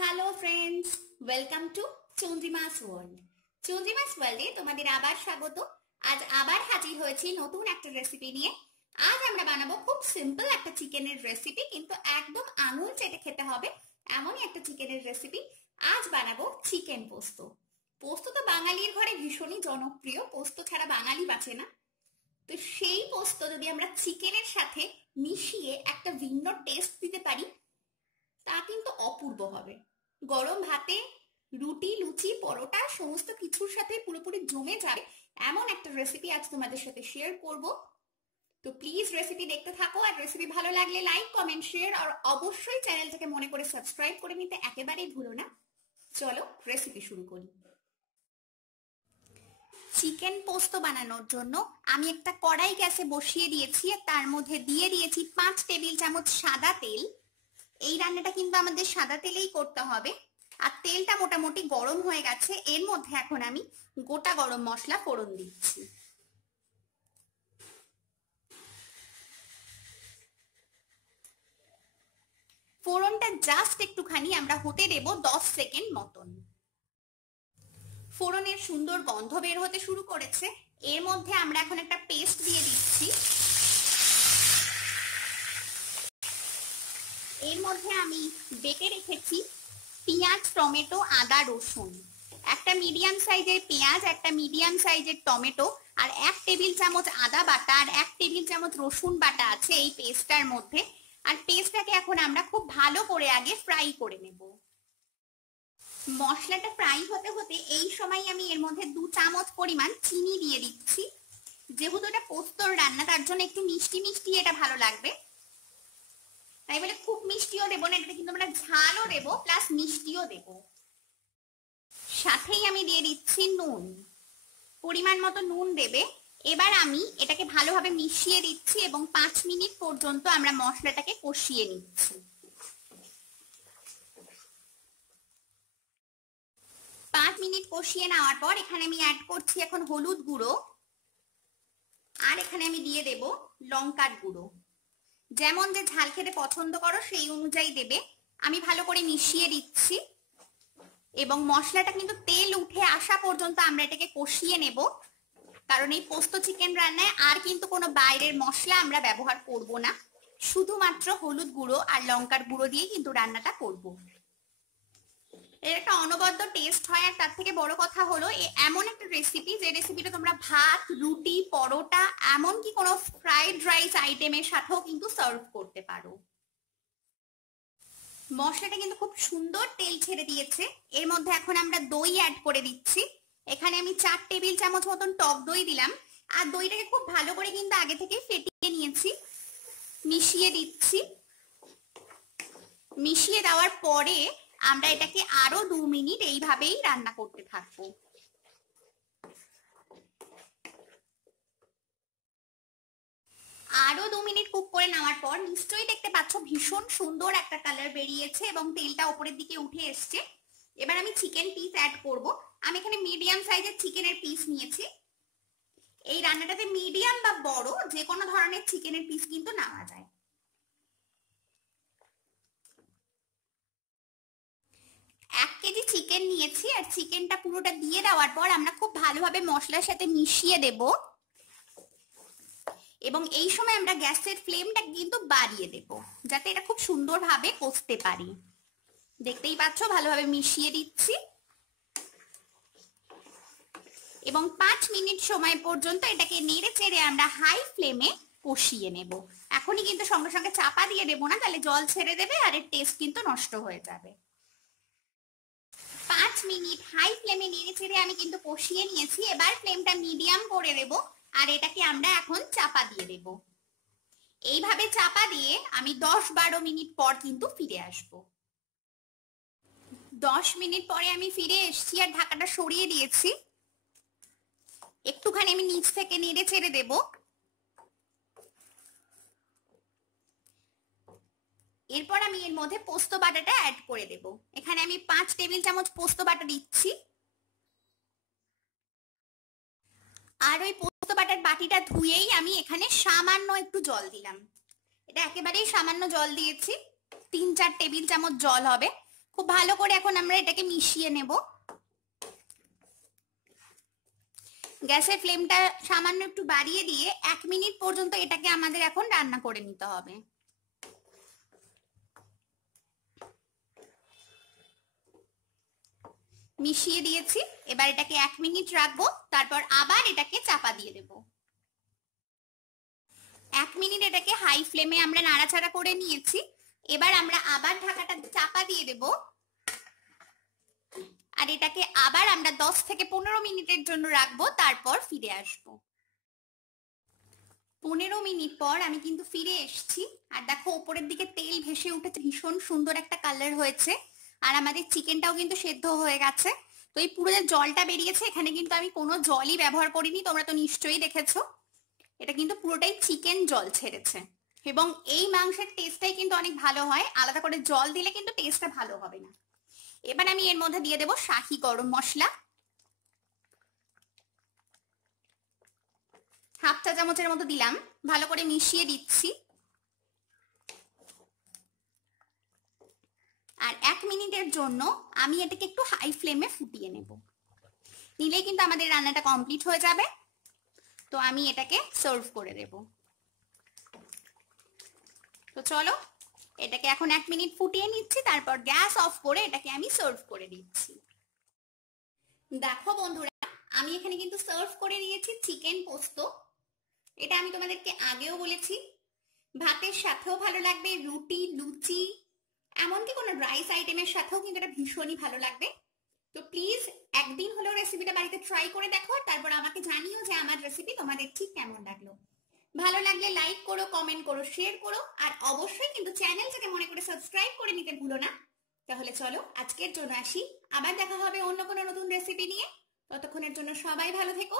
Hello friends, welcome to Chandrima's world. Chandrima's ওয়ার্ল্ডে তোমাদের আবার স্বাগত। আজ আবার হাজির হয়েছি নতুন একটা রেসিপি নিয়ে। আজ আমরা বানাবো খুব সিম্পল একটা চিকেনের রেসিপি, কিন্তু একদম আঙুল চেটে খেতে হবে এমনই একটা চিকেনের রেসিপি। আজ বানাবো চিকেন পোস্ত। পোস্ত তো বাঙালির ঘরে ভীষণই জনপ্রিয়, পোস্ত ছাড়া বাঙালি বাঁচে না। তো সেই পোস্ত যদি আমরা চিকেনের সাথে মিশিয়ে একটা ভিন্ন টেস্ট দিতে পারি, তা কিন্তু অপূর্ব হবে। গরম ভাতে, রুটি, লুচি, পরোটা সমস্ত কিছুর সাথে পুরোপুরি জমে যাবে এমন একটা রেসিপি আজ তোমাদের সাথে শেয়ার করব। তো প্লিজ রেসিপি দেখতে থাকো, আর রেসিপি ভালো লাগলে লাইক, কমেন্ট, শেয়ার, আর অবশ্যই চ্যানেলটাকে মনে করে সাবস্ক্রাইব করে নিতে একেবারেই ভুলো না। চলো রেসিপি শুরু করি। চিকেন পোস্ত বানানোর জন্য আমি একটা কড়াই গ্যাসে বসিয়ে দিয়েছি, আর তার মধ্যে দিয়ে দিয়েছি 5 টেবিল চামচ সাদা তেল। এই রান্নাটা কিন্তু আমাদের সাদা তেলেই করতে হবে। আর তেলটা মোটামুটি গরম হয়ে গেছে, এর মধ্যে এখন আমি গোটা গরম মশলা ফোড়ন দিচ্ছি। ফোড়নটা জাস্ট একটুখানি আমরা হতে দেব 10 সেকেন্ড মতন। ফোড়নের সুন্দর গন্ধ বের হতে শুরু করেছে। এর মধ্যে আমরা এখন একটা পেস্ট দিয়ে দিচ্ছি। এর মধ্যে আমি বেটে রেখেছি পেঁয়াজ, টমেটো, আদা, রসুন। একটা মিডিয়াম সাইজের পেঁয়াজ, একটা মিডিয়াম সাইজের টমেটো, আর 1 টেবিল চামচ আদা বাটা আর 1 টেবিল চামচ রসুন বাটা আছে এই পেস্টটার মধ্যে। আর পেস্টটাকে এখন আমরা খুব ভালো করে আগে ফ্রাই করে নেব। মশলাটা ফ্রাই হতে হতে এই সময় আমি এর মধ্যে 2 চামচ পরিমাণ চিনি দিয়ে দিচ্ছি। যেহেতু এটা পোস্তর রান্না, তার জন্য একটু মিষ্টি মিষ্টি এটা ভালো লাগবে, তাই বলে খুব মিষ্টিও দেবো না, এটা কিন্তু আমরা ঝালও দেবো প্লাস মিষ্টিও দেব। সাথেই আমি দিয়ে দিচ্ছি নুন, পরিমাণ মতো নুন দেবে। এবার আমি এটাকে ভালোভাবে মিশিয়ে দিচ্ছি এবং 5 মিনিট পর্যন্ত আমরা মশলাটাকে কষিয়ে নিচ্ছি। 5 মিনিট কষিয়ে নেওয়ার পর এখানে আমি অ্যাড করছি এখন হলুদ গুঁড়ো, আর এখানে আমি দিয়ে দেব লঙ্কার গুঁড়ো। যেমন যে ঝাল খেতে পছন্দ করো সেই অনুযায়ী দেবে। আমি ভালো করে মিশিয়ে দিচ্ছি এবং মশলাটা কিন্তু তেল উঠে আসা পর্যন্ত আমরা এটাকে কষিয়ে নেব, কারণ এই পোস্ত চিকেন রান্নায় আর কিন্তু কোনো বাইরের মশলা আমরা ব্যবহার করব না, শুধুমাত্র হলুদ গুঁড়ো আর লঙ্কার গুঁড়ো দিয়ে কিন্তু রান্নাটা করব। এর একটা অনবদ্য টেস্ট হয়, আর তার থেকে বড় কথা হলো এমন একটা রেসিপি যে রেসিপিটা তোমরা ভাত, রুটি, পরোটা, এমনকি কোনো ফ্রাইড রাইস আইটেমের সাথেও কিন্তু সার্ভ করতে পারো। মশলাটা কিন্তু খুব সুন্দর তেল ছেড়ে দিয়েছে। এর মধ্যে এখন আমরা দই অ্যাড করে দিচ্ছি। এখানে আমি 4 টেবিল চামচ মতন টক দই দিলাম, আর দইটাকে খুব ভালো করে কিন্তু আগে থেকে ফেটিয়ে নিয়েছি। মিশিয়ে দিচ্ছি। মিশিয়ে দেওয়ার পরে আমরা এটাকে আরো 2 মিনিট এইভাবেই রান্না করতে থাকবো। আরো 2 মিনিট কুক করে নেওয়ার পর নিশ্চয়ই দেখতে পাচ্ছ ভীষণ সুন্দর একটা কালার বেরিয়েছে এবং তেলটা উপরের দিকে উঠে এসছে। এবার আমি চিকেন পিস অ্যাড করব। আমি এখানে মিডিয়াম সাইজের চিকেনের পিস নিয়েছি। এই রান্নাটাতে মিডিয়াম বা বড় যে কোনো ধরনের চিকেনের পিস কিন্তু নেওয়া যায়। 1 কেজি চিকেন নিয়েছি, আর চিকেনটা পুরোটা দিয়ে দেওয়ার পর আমরা খুব ভালোভাবে মশলার সাথে মিশিয়ে দেব এবং এই সময় আমরা গ্যাসের ফ্লেমটা কিন্তু বাড়িয়ে দেব যাতে এটা খুব সুন্দরভাবে কষতে পারি। দেখতেই পাচ্ছ ভালোভাবে মিশিয়ে দিচ্ছি এবং 5 মিনিট সময় পর্যন্ত এটাকে নেড়ে চেড়ে আমরা হাই ফ্লেমে কষিয়ে নেব। এখনই কিন্তু সঙ্গে সঙ্গে চাপা দিয়ে দেবো না, তাহলে জল ছেড়ে দেবে আর এর টেস্ট কিন্তু নষ্ট হয়ে যাবে। 5 মিনিট হাই ফ্লেমে নেড়ে চেড়ে আমি কিন্তু কষিয়ে নিয়েছি। এবার ফ্লেমটা মিডিয়াম করে দেব আর এটাকে আমরা এখন চাপা দিয়ে দেব। এইভাবে চাপা দিয়ে আমি 10-12 মিনিট পর কিন্তু ফিরে আসব। 10 মিনিট পরে আমি ফিরে এসেছি আর ঢাকাটা সরিয়ে দিয়েছি। একটুখানি আমি নিচ থেকে নেড়ে চেড়ে দেব। এরপর আমি এর মধ্যে পোস্ত বাটাটা অ্যাড করে দেব। এখানে আমি 5 টেবিল চামচ পোস্ত বাটা দিচ্ছি, আর ওই পোস্ত বাটার বাটিটা ধুয়েই আমি এখানে সামান্য একটু জল দিলাম। এটা একেবারেই সামান্য জল দিয়েছি, 3-4 টেবিল চামচ জল হবে। খুব ভালো করে এখন আমরা এটাকে মিশিয়ে নেব। গ্যাসের ফ্লেমটা সামান্য একটু বাড়িয়ে দিয়ে 1 মিনিট পর্যন্ত এটাকে আমাদের এখন রান্না করে নিতে হবে। মিশিয়ে দিয়েছি, এবার এটাকে 1 মিনিট রাখবো, তারপর আবার এটাকে চাপা দিয়ে দেব। 1 মিনিট এটাকে হাই ফ্লেমে আমরা নাড়াচাড়া করে নিয়েছি। এবার আমরা আবার ঢাকাটা চাপা দিয়ে দেব, আর এটাকে আবার আমরা 10 থেকে 15 মিনিটের জন্য রাখবো, তারপর ফিরে আসবো। 15 মিনিট পর আমি কিন্তু ফিরে এসেছি, আর দেখো উপরের দিকে তেল ভেসে উঠেছে, ভীষণ সুন্দর একটা কালার হয়েছে, আর আমাদের চিকেনটাও কিন্তু সেদ্ধ হয়ে গেছে। তো এই পুরো যে জলটা বেরিয়েছে, এখানে কিন্তু আমি কোনো জলই ব্যবহার করিনি, তোমরা তো নিশ্চয়ই দেখেছো। এটা কিন্তু পুরোটাই চিকেন জল ছেড়েছে, এবং এই মাংসের টেস্টটাই কিন্তু অনেক ভালো হয়, আলাদা করে জল দিলে কিন্তু টেস্টটা ভালো হবে না। এবার আমি এর মধ্যে দিয়ে দেব শাহি গরম মশলা, 1/2 চা চামচের মতো দিলাম। ভালো করে মিশিয়ে দিচ্ছি, আর 1 মিনিটের জন্য আমি এটাকে একটু হাই ফ্লেমে ফুটিয়ে নেব। নিলেই কিন্তু আমাদের রান্নাটা কমপ্লিট হয়ে যাবে। তো আমি এটাকে সার্ভ করে দেব। তো চলো এটাকে এখন 1 মিনিট ফুটিয়ে নিচ্ছি, তারপর গ্যাস অফ করে এটাকে আমি সার্ভ করে দিচ্ছি। দেখো বন্ধুরা, আমি এখানে কিন্তু সার্ভ করে নিয়েছি চিকেন পোস্ত। এটা আমি তোমাদেরকে আগেও বলেছি, ভাতের সাথেও ভালো লাগবে, রুটি, লুচি, এমনকি কোনো রাইস আইটেমের সাথেও কিন্তু এটা ভীষণই ভালো লাগবে। তো প্লিজ একদিন হলেও রেসিপিটা বাড়িতে ট্রাই করে দেখো, তারপর আমাকে জানিও যে আমার রেসিপি তোমাদের ঠিক কেমন লাগলো। ভালো লাগলে লাইক করো, কমেন্ট করো, শেয়ার করো, আর অবশ্যই কিন্তু চ্যানেলটাকে মনে করে সাবস্ক্রাইব করে নিতে ভুলো না। তাহলে চলো আজকের জন্য আসি, আবার দেখা হবে অন্য কোনো নতুন রেসিপি নিয়ে। ততক্ষণের জন্য সবাই ভালো থেকো,